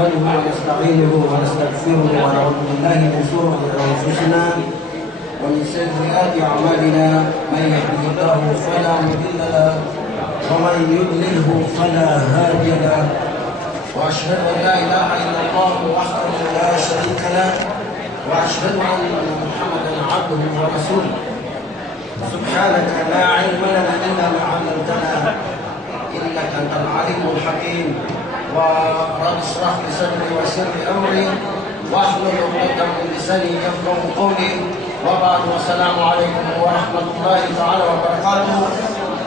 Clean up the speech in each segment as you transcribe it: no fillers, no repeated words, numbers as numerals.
نحمده ونستعينه ونستغفره ونعوذ بالله من شرور أنفسنا ومن سيئات أعمالنا من يهده الله فلا مضل له ومن يضلله فلا هادي له وأشهد أن لا إله إلا الله وحده لا شريك له وأشهد أن محمدا عبده ورسوله سبحانك لا علم لنا إلا ما علمتنا إنك أنت العليم الحكيم ورب اشرح لي صدري ويسر لي أمري واحلل عقدة من لساني يفقهوا قولي وبعد والسلام عليكم ورحمة الله تعالى وبركاته.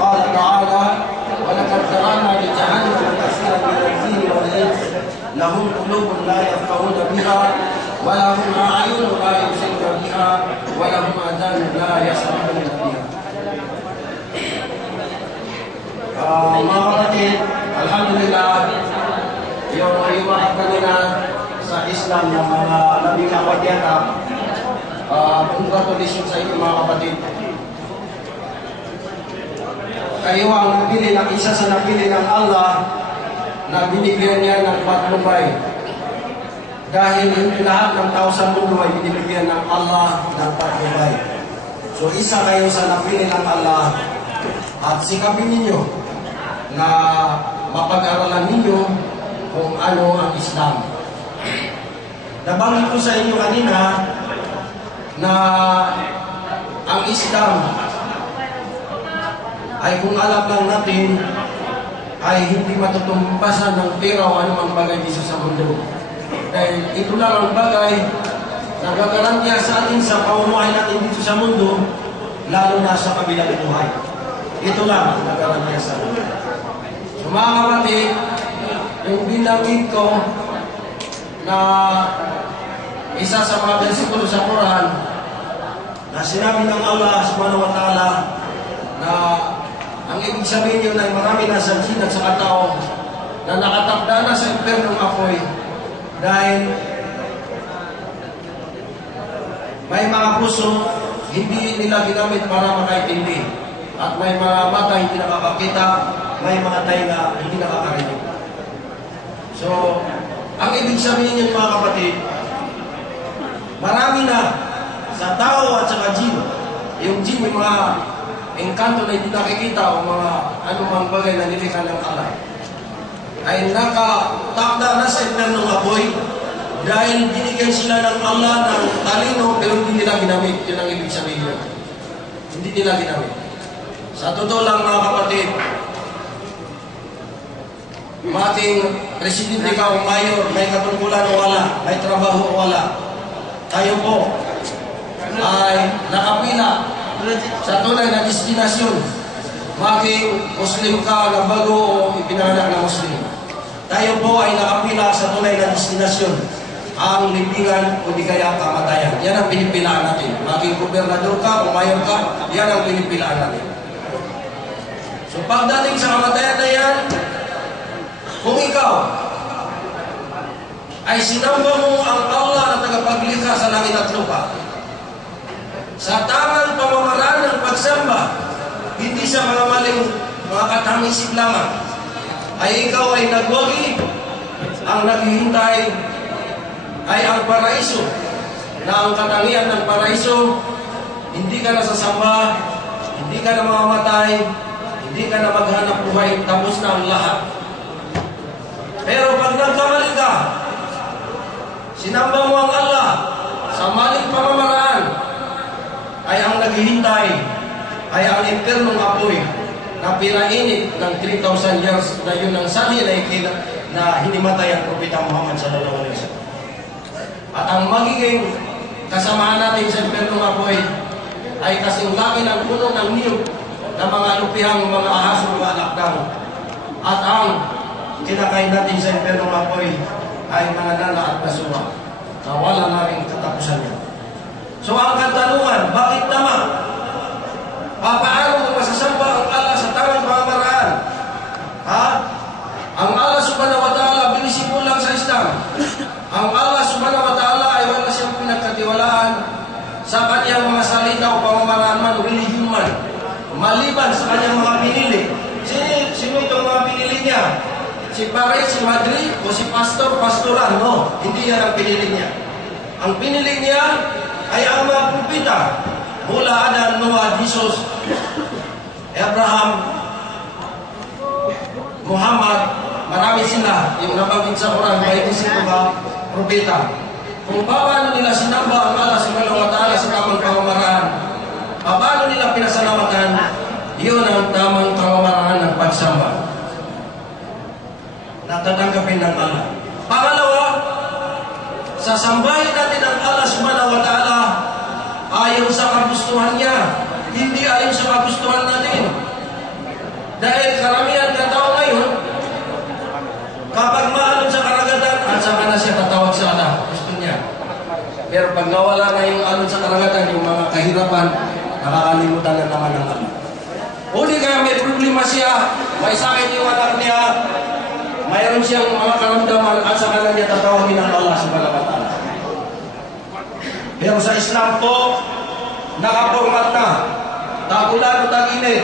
قال تعالى ولقد ذرأنا لجهنم كثيرا من الجن والإنس لهم قلوب لا يفقهون بها ولهم أعين لا يبصرون بها ولهم آذان لا يسمعون بها. Mga kapatid, alhamdulillah, yung iwanan kanina sa Islam ng mga labing apat yata, congratulations sa inyo mga kapatid. Kayo ang napili ng isa sa napili ng Allah na binigyan niya ng patnubay. Dahil hindi lahat ng tao sa mundo ay binibigyan ng Allah ng patnubay. So isa kayo sa napili ng Allah at sikapin ninyo na mapag-aralan ninyo kung ano ang Islam. Nabanggit ko sa inyo kanina na ang Islam ay kung alam lang natin ay hindi matutumbasan ng pera o anumang bagay dito sa mundo. Dahil ito lang ang bagay na gagarantiya sa atin sa pamumuhay natin dito sa mundo, lalo na sa kabilang buhay. Ito lang ang gagarantiya sa atin. So mga kapatid, yung binanggit ko na isa sa mga bersikulo sa Quran na sinabi ng Allah subhanahu wa ta'ala na ang ibig sabihin yun ay marami na sa jinn at sa katao na nakatakda na sa impernong apoy dahil may mga puso hindi nila ginamit para makaintindi at may mga mata hindi nakakakita, may mga tainga hindi nakakarinig. So, ang ibig sabihin niyan mga kapatid, marami na sa tao at sa jinn, yung jinn yung mga engkanto na hindi nakikita o mga anumang bagay na nilikha ng Allah ay nakatakda na sa impernong apoy dahil binigyan sila ng Allah ng talino pero hindi nila ginamit. Yun ang ibig sabihin yun. Hindi nila ginamit. Sa totoo lang mga kapatid, mating presidente ka o mayor, may katungkulan o wala, may trabaho o wala, tayo po ay nakapila sa tunay na destinasyon. Maging Muslim ka na bago o ipinanganak na Muslim, tayo po ay nakapila sa tunay na destinasyon, ang libingan o di kaya kamatayan. Yan ang pinipilaan natin. Maging gobernador ka o mayor ka, yan ang pinipilaan natin. So pagdating sa kamatayan na yan, kung ikaw ay sinamba mo ang Allah na tagapaglikha sa langit at lupa sa tamang pamamaraan ng pagsamba, hindi sa mga maling mga katamisip lamang, ay ikaw ay nagwagi, ang naghihintay ay ang paraiso, na ang katangian ng paraiso, hindi ka na sasamba, hindi ka na mamamatay, hindi ka na maghanap buhay, tapos na ang lahat. Pero pag nagkamali ka, sinamba mo ang Allah sa maling pamamaraan, ay ang naghihintay ay ang eternong apoy na pinainit ng 3,000 years na yun ang sabi na hinimatay ang Propeta Muhammad sallallahu alaihi wasallam. At ang magiging kasamahan natin sa eternong apoy ay kasing laki ng puno ng niyog na mga lupihang mga ahas o mga alakdang. At ang kinakain natin sa impernong apoy ay mga nala at basura na wala na rin katapusan niya. So ang katanungan, bakit naman? Paano mo masasamba ang Allah sa tamang pamamaraan? Ha? Ang Allah subhanahu wa ta'ala, binisin mo lang sa Islam. Ang Allah subhanahu wa ta'ala ay wala siyang pinagkatiwalaan sa kanyang mga salita o pamamaraan man o religion man, maliban sa kanyang mga pinili. Sino itong mga pinili niya? si pare, si madri, o si pastor, pastoran. No, hindi yan ang pinili niya. Ang pinili niya ay ang mga propeta. Mula Adan, Noah, Jesus, Abraham, Muhammad, marami sila. Yung nabanggit sa Quran, may isip mga propeta. Kung paano nila sinamba ang Allah subhanahu wa ta'ala sa tamang pamamaraan, paano nila pinasalamatan, yun ang tamang pamamaraan ng pagsamba na tatanggapin ng Allah. Pangalawa, sasambahin natin ang Allah subhanahu wa ta'ala ayon sa kagustuhan niya, hindi ayon sa kagustuhan natin. Dahil karamihan ng tao ngayon, kapag maalon sa karagatan, at saka na siya tatawag sa Allah. Gusto niya. Pero pag nawala na yung alon sa karagatan, yung mga kahirapan, nakakalimutan na naman ng Allah. O di kaya may problema siya, may sakit yung anak niya, mayroon siyang mga karamdaman, at saka na niya tatawagin ng Allah subhanahu wa ta'ala. Pero sa Islam po, nakapormat na. Tagulan o tag-init.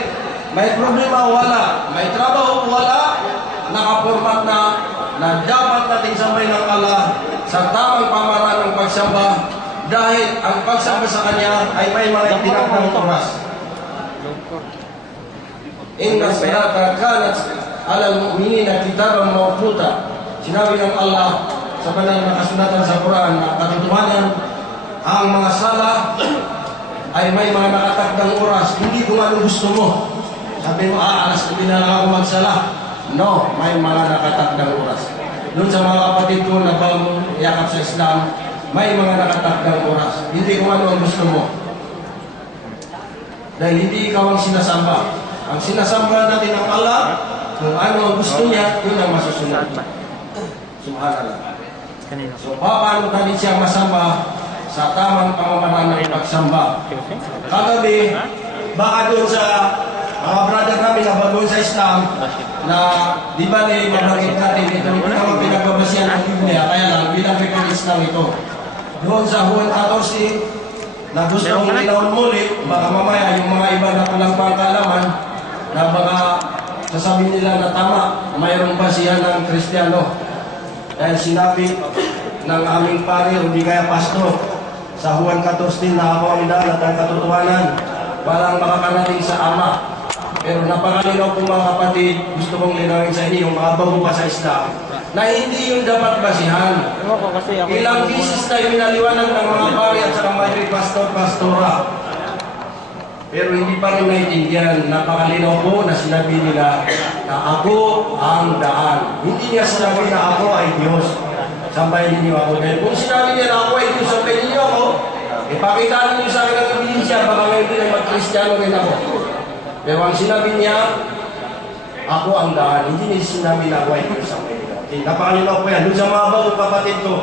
May problema wala. May trabaho wala. Nakapormat na dapat natin sambay ng Allah sa tamang pamaraan ng pagsamba dahil ang pagsamba sa Kanya ay may mga itinakdang oras. Inna salata kanat alal mu'minina kitaban mawquta. Sinabi ng Allah sa banal na kasulatan sa Quran na katotohanan ang mga sala ay may mga nakatakdang oras. Hindi kung ano gusto mo. Sabi mo, alas 9 na lang ako magsala. No, may mga nakatakdang oras. Doon sa mga kapatid ko na bagong yakap sa Islam, may mga nakatakdang oras. Hindi kung ano ang gusto mo. Dahil hindi ikaw ang sinasamba. Ang sinasamba natin ng Allah, kung ano ang gusto niya, yun ang masusunod. Subhanallah. So, paano natin siya masamba sa tamang pamamaraan ng pagsamba? Kagabi, baka doon sa mga brother namin na bago sa Islam, na di ba mabanggit natin ito, hindi naman pinagbabasyan ng Biblia, kaya lang bilang reference lang ito. Doon sa Juan 14, na gusto mong linawin muli, baka mamaya yung mga iba na palang pangkalaman, na baka sasabihin nila na tama, mayroong basihan ng Kristiyano. Dahil sinabi ng aming pare, hindi kaya pastor, sa Juan 14 na ako ang daan at ang katotohanan, walang makakarating sa Ama. Pero napakalinaw po mga kapatid, gusto kong linawin sa inyo, yung mga bago pa sa Islam, na hindi yung dapat basihan. Ilang bisis tayo minaliwanag ng mga pare at saka mga pastor-pastora. Pero hindi pa rin naiintindihan. Napakalinaw po na sinabi nila na ako ang daan. Hindi niya sinabi na ako ay Diyos. Sambahin niyo ako. Dahil kung sinabi niya na ako ay Diyos, sambahin niyo ako, ipakitaan niyo sa akin ang ebidensya, baka ngayon din ay mag-Kristiyano rin ako. Pero ang sinabi niya, ako ang daan. Hindi niya sinabi na ako ay Diyos. Okay, napakalinaw po yan. Doon sa mga bagong kapatid ko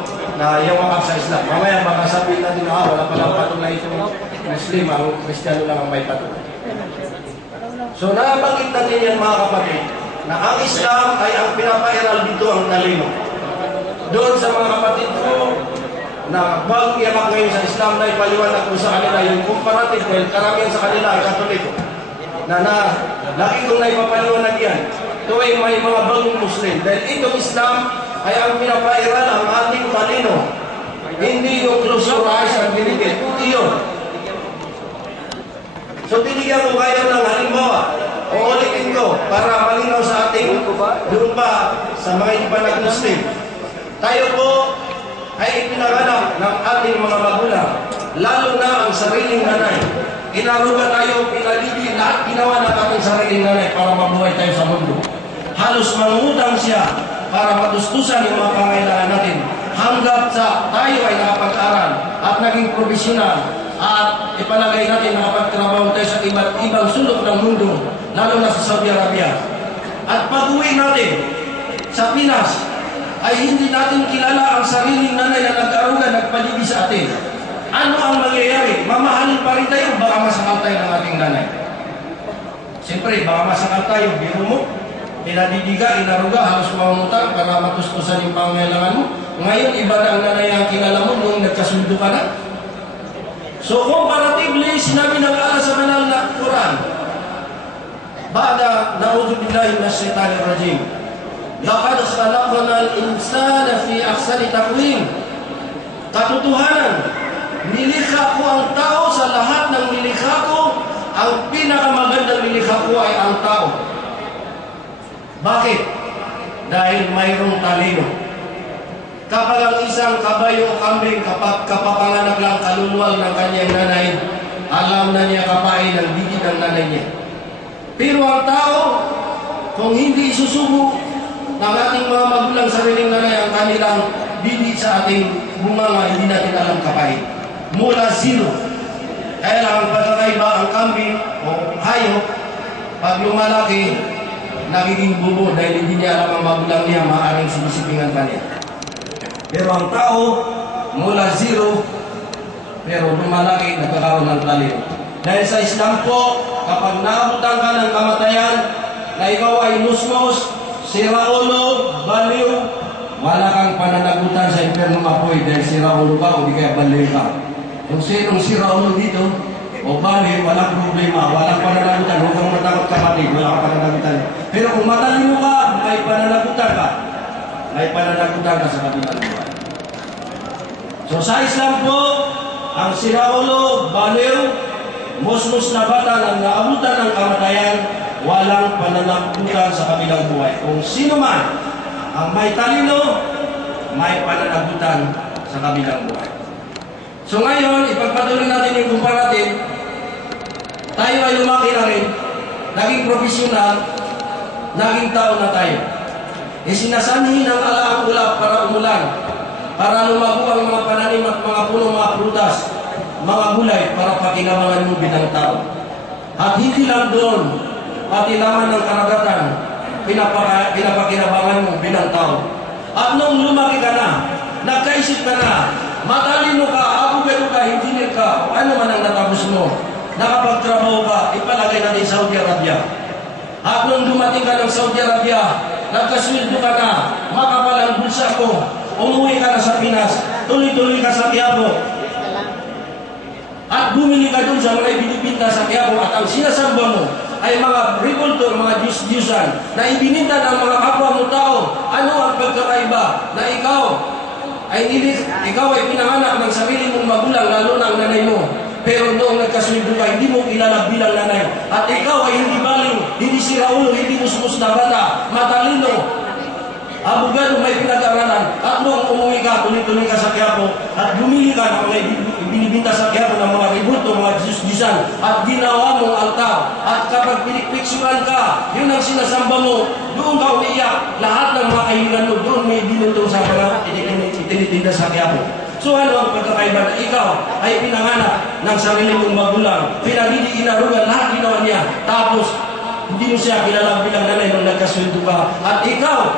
na yakap sa Islam. Mamaya baka sabihin natin na wala palang patunay itong Muslim, ang Kristiyano lang ang may patunay. So nabanggit natin yan mga kapatid, na ang Islam ay ang pinapairal dito ang talino. Doon sa mga kapatid ko na bagong yakap ngayon sa Islam na ipaliwanag ko sa kanila yung comparative, well, karamihan sa kanila ay Katoliko. Na lagi kong naipapaliwanag yan. Ito ay may mga bagong Muslim. Dahil itong Islam ay ang pinapairal ang ating talino. Hindi yung close your eyes ang binigit. Hindi yun. So binigyan ko kayo ng halimbawa. O ulitin ko para malinaw sa ating doon pa sa mga hindi pa nag-Muslim. Tayo po ay ipinanganak ng ating mga magulang. Lalo na ang sariling nanay. Inaruga tayo, pinalili, lahat ginawa ng ating sariling nanay para mabuhay tayo sa mundo. Halos mangutang siya para matustusan yung mga pangailangan natin hanggat sa tayo ay nakapag-aral at naging profesional at ipalagay natin nakapagtrabaho tayo sa ibang sulok ng mundo, lalo na sa Saudi Arabia. At pag-uwi natin sa Pinas ay hindi natin kilala ang sariling nanay na nag-aruga, nagpaligi sa atin. Ano ang mangyayari? Mamahalin pa rin tayo, baka masakal tayo ng ating nanay. Siyempre, baka masakal tayo, biro mo, pinadidiga, inaruga, halos mamutang para matustusan yung pangailangan mo. Ngayon, iba na ang nanay ang kilala mo nung nagkasundo ka na. So, comparatively, sinabi ng Allah sa banal na Quran, Ba'da na'udhu billahi minash shaitanir rajim. Laqad khalaqnal insana fi ahsani taqwim. Katotohanan, nilikha ko ang tao sa lahat ng nilikha ko. Ang pinakamagandang nilikha ko ay ang tao. Bakit? Dahil mayroong talino. Kapag ang isang kabayo o kambing kapapanganak lang kaluluwal ng kanyang nanay, alam na niya kapain ang bigid ng nanay niya. Pero ang tao, kung hindi isusubo ng ating mga magulang sariling nanay ang kanilang bibig sa ating bunganga, hindi natin alam kapain. Mula zero. Kaya lang ang pagkakaiba, ang kambing o hayop, pag lumalaki, nagiging bubo dahil hindi niya alam ang magulang niya, maaaring sinisipingan pa niya. Pero ang tao, mula zero, pero lumalaki, nagkakaroon ng talino. Dahil sa Islam po, kapag naabutan ka ng kamatayan, na ikaw ay musmos, siraulo, baliw, wala kang pananagutan sa impyerno mapoy dahil siraulo ka o di kaya baliw ka. Kung sinong siraulo dito, o baliw, walang problema, walang pananagutan, huwag kang matakot kapatid, wala kang pananagutan. Pero kung matalino ka, may pananagutan ka. May pananagutan ka sa kabilang buhay. So sa Islam po, ang siraulo, baliw, musmus na bata na naabutan ng kamatayan, walang pananagutan sa kabilang buhay. Kung sino man ang may talino, may pananagutan sa kabilang buhay. So ngayon, ipagpatuloy natin yung comparative. Tayo ay lumaki na rin, naging profesional, naging tao na tayo. Isinasanhi ng alaang ulap para umulan, para lumago ang mga pananim at mga puno, mga prutas, mga gulay para pakinabangan mo bilang tao. At hindi lang doon, pati laman ng karagatan, pinapakinabangan mo bilang tao. At nung lumaki ka na, nagkaisip ka na, matalino ka, abogado ka, engineer ka, o ano man ang natapos mo, nakapagtrabaho ka, ipalagay natin Saudi Arabia. At nung dumating ka ng Saudi Arabia, nagkasweldo ka na, makapal ang bulsa ko, umuwi ka na sa Pinas, tuloy-tuloy ka sa Quiapo. At bumili ka dun sa mga ibinibinta sa Quiapo at ang sinasamba mo ay mga revolter, mga Diyos-Diyosan na ibininta ng mga kapwa mo tao. Ano ang pagkakaiba na ikaw ay pinanganak ng sarili mong magulang, lalo na ang nanay mo. Pero noong nagkasweldo ka, hindi mo kilala bilang nanay. At ikaw ay hindi baliw, hindi siraulo, hindi musmus na bata, matalino, abogado, may pinag-aralan. At noong umuwi ka, tuloy-tuloy ka sa Quiapo at bumili ka ng mga binibinta sa Quiapo ng mga ribulto, mga Diyos-Diyosan at ginawa mo ang tao. At kapag pinikpiksuan ka, yun ang sinasamba mo, doon ka umiiyak. Lahat ng mga kahilingan mo, doon may binutong sa mga itinitinda sa Quiapo. So ano ang pagkakaiba na ikaw ay pinanganak ng sarili mong magulang, pinagdidiinarugan, lahat ginawa niya. Tapos, hindi mo siya kilala bilang nanay nung nagkasweldo ka. At ikaw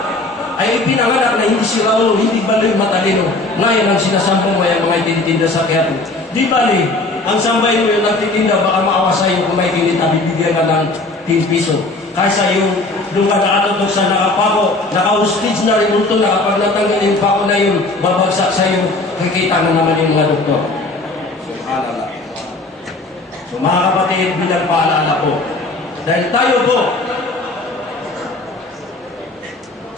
ay ipinanganak na hindi siraulo, hindi baliw, matalino. Ngayon ang sinasamba mo ay mga itinitinda sa Quiapo. Di bali, ang sambay mo yung nagtitinda, baka maawa sa'yo kung may kinita, bibigyan ka ng 10 piso. Kaysa yung doon ka nakatutok sa nakapako, naka-hostage na rin ito, na kapag natanggal yung pako na yun, babagsak sa'yo, kikita na naman yung mga doktor. Subhanallah. So mga kapatid, bilang paalala po, dahil tayo po,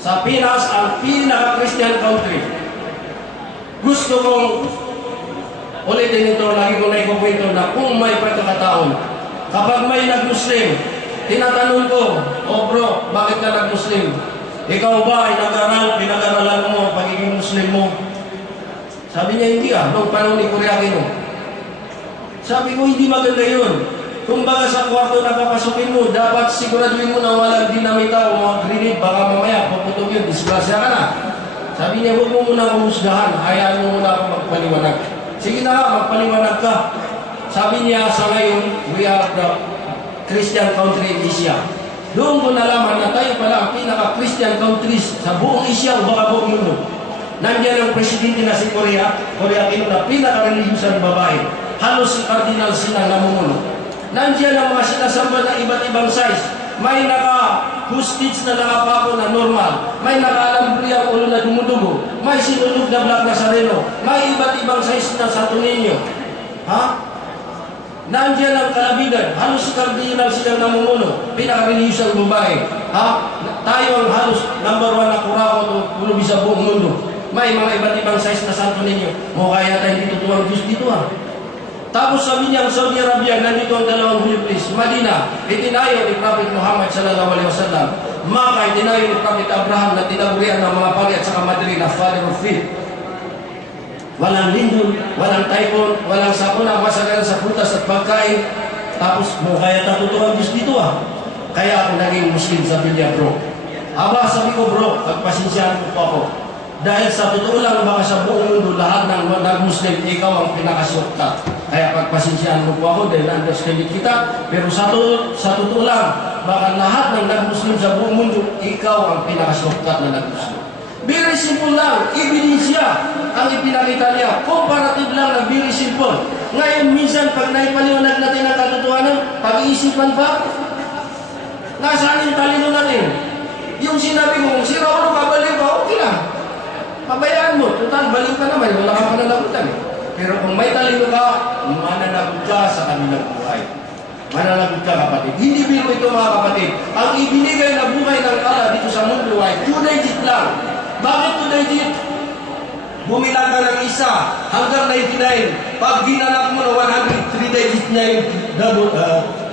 sa Pinas, ang pinaka-Christian country. Gusto kong ulitin ito, lagi ko na ikukwento na kung may pagkakataon, kapag may nag-Muslim, tinatanong ko, bro, bakit ka nag-Muslim? Ikaw ba ay nag-aral, pinag-aralan mo ang pagiging Muslim mo? Sabi niya, hindi nung panahon ni Kuriakino. Sabi ko, hindi maganda yun. Kung baga sa kwarto na papasukin mo, dapat siguraduhin mo na walang dinamita o mga grenade, baka mamaya, puputong yun, disgrasya ka na. Sabi niya, huwag mo muna humusgahan, hayaan mo muna ako magpaliwanag. Sige na, magpaliwanag ka. Sabi niya, sa ngayon, we are the Christian country in Asia. Doon ko nalaman na tayo pala ang pinaka-Christian countries sa buong Asia o baka buong mundo. Nandiyan ang presidente na si Korea na pinaka-religious babae. Halos si Cardinal sila namumuno. Nandiyan ang mga sinasamba na iba't ibang size. May naka-hostage na nakapako na normal. May naka-alambuya ang ulo na dumudugo. May sinunog na black na sareno. May iba't ibang size na sa tuninyo. Ha? Nandiyan ang kalabigan, halos kardinal silang namumuno, pinaka-religious ang babae. Tayo ang halos number 1 na kurao o pulubi sa buong mundo. May mga iba't ibang size na santo ninyo. Mukha yata hindi totoo ang Diyos dito Tapos sabi niya ang Saudi Arabia, nandito ang dalawang holy place. Madina, itinayo ni Prophet Muhammad sallallahu alaihi wasallam. Makkah, itinayo ni Prophet Abraham na tinagurian ng mga pari at saka Madrid na father of faith. Walang lindol, walang typhoon, walang sakuna, masagalan sa prutas at pagkain. Tapos mukha yata totoo ang Diyos dito Kaya ako naging Muslim sa Biblia, bro. Sabi ko, bro, pagpasensyahan po ako. Dahil sa totoo lang, baka sa buong mundo, lahat ng Muslim, ikaw ang pinakasyokta. Kaya pagpasensyahan mo po ako dahil understanding kita. Pero sa totoo lang, baka lahat ng nag-Muslim sa buong mundo, ikaw ang pinakasyokta na nag-Muslim. Very simple lang, ebidensya ang ipinakita niya. Comparative lang na very simple. Ngayon, minsan, pag naipaliwanag natin ang katotohanan, pag-iisipan pa, nasaan yung talino natin? Yung sinabi mo, kung si Raulo kabaliw ka, okay lang. Pabayaan mo, total, baliw ka naman, wala kang pananagutan Pero kung may talino ka, mananagot ka sa kanilang buhay. Mananagot ka, kapatid. Hindi biro ito, mga kapatid. Ang ibinigay na buhay ng Allah dito sa mundo ay 2 digit lang. Bakit 2 digit? Bumilang ka ng isa hanggang 99. Pag ginalak mo na 100, 3 digit niya yung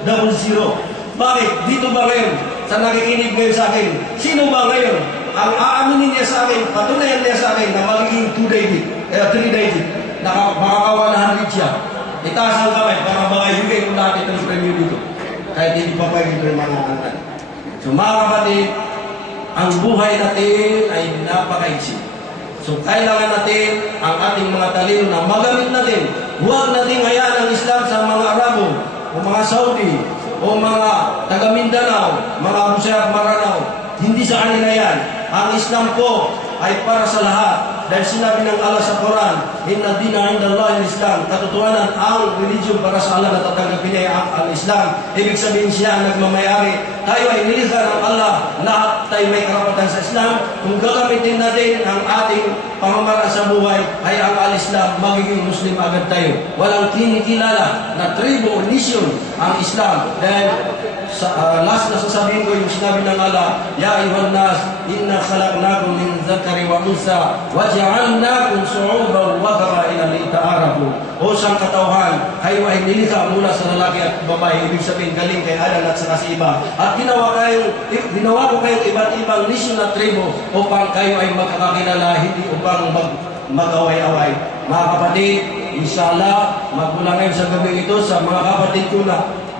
double zero. Bakit? Dito ba ngayon? Sa nakikinig ngayon sa akin, sino ba ngayon? Ang aaminin niya sa akin, patunayan niya sa akin na magiging 2 digit, 3 digit. Makaka 100 siya. Itaas ang kamay para makahigay kung natin itong premyo dito. Kahit hindi pa pwede ito yung mga angkan. So mga kapatid, ang buhay natin ay napakaiksi. So kailangan natin ang ating mga talino na magamit natin. Huwag natin hayaan ang Islam sa mga Arabo o mga Saudi o mga taga Mindanao, mga Busayap Maranao. Hindi sa kanila yan. Ang Islam po ay para sa lahat. Dahil sinabi ng Allah sa Quran, Inna dina indallahi al-Islam. Katotohanan, ang religion para sa Allah na tatanggapin niya ang Islam. Ibig sabihin siya ang nagmamayari. Tayo ay nilikha ng Allah. Lahat tayo may karapatan sa Islam. Kung gagamitin natin ang ating pamamaraan sa buhay, ay ang al-Islam, magiging Muslim agad tayo. Walang kinikilala na tribo o nation ang Islam. Dahil last na sasabihin ko yung sinabi ng Allah, Ya ayuhan nas, inna khalaqnakum min zakari wa unsa, waja'alnakum su'uban wa qaba'ila lita'arafu. O siyang katauhan, kayo ay nilikha mula sa lalaki at babae. Ibig sabihin, galing kay Adan at sa iba. At ginawa ko kayong iba't ibang nation at tribo upang kayo ay magkakakilala, hindi upang mag-away-away. Mga kapatid, inshallah, magmula ngayon sa gabi ito sa mga kapatid ko na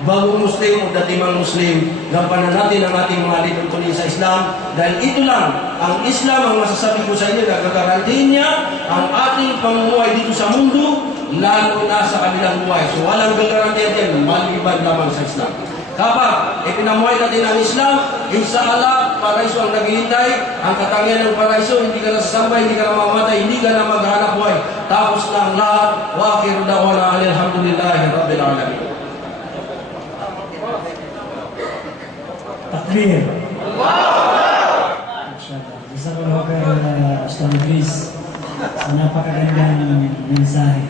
bagong Muslim o datimang Muslim, gampanan natin ang ating mga liturtunin sa Islam. Dahil ito lang, ang Islam ang masasabi ko sa inyo na gagarantihin niya ang ating pamumuhay dito sa mundo, lalo na sa kabilang buhay. So walang gagarantihan din, maliban lamang sa Islam. Kapag ipinamuhay natin ang Islam, inshallah, paraiso ang naghihintay. Ang katangian ng paraiso, hindi ka na sasamba, hindi ka na mamamatay, hindi ka na maghanap buhay. Tapos na ang lahat, wa akhiru da'wana alhamdulillahi rabbil alamin. Takbir. Isa ko lang kay Ustaz Chris sa napakagandang mensahe.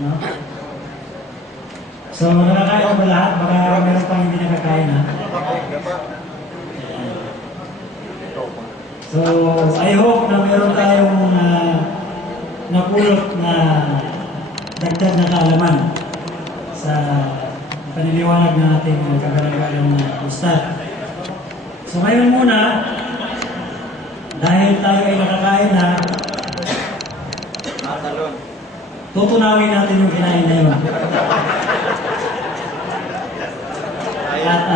No? So, nakakain ba lahat? Baka meron pang hindi nakakain ha? So, I hope na meron tayong napulot na dagdag na kaalaman sa paniliwanag na ating kagalang-galang Ustaz. So ngayon muna, dahil tayo ay nakakain na, tutunawin natin yung kinain na yun. At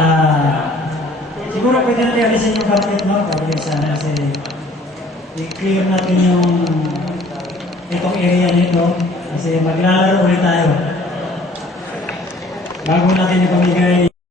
siguro pwede natin alisin yung carpet, no? Pabalik sana kasi i-clear natin yung itong area nito kasi maglalaro ulit tayo. Bago natin ipamigay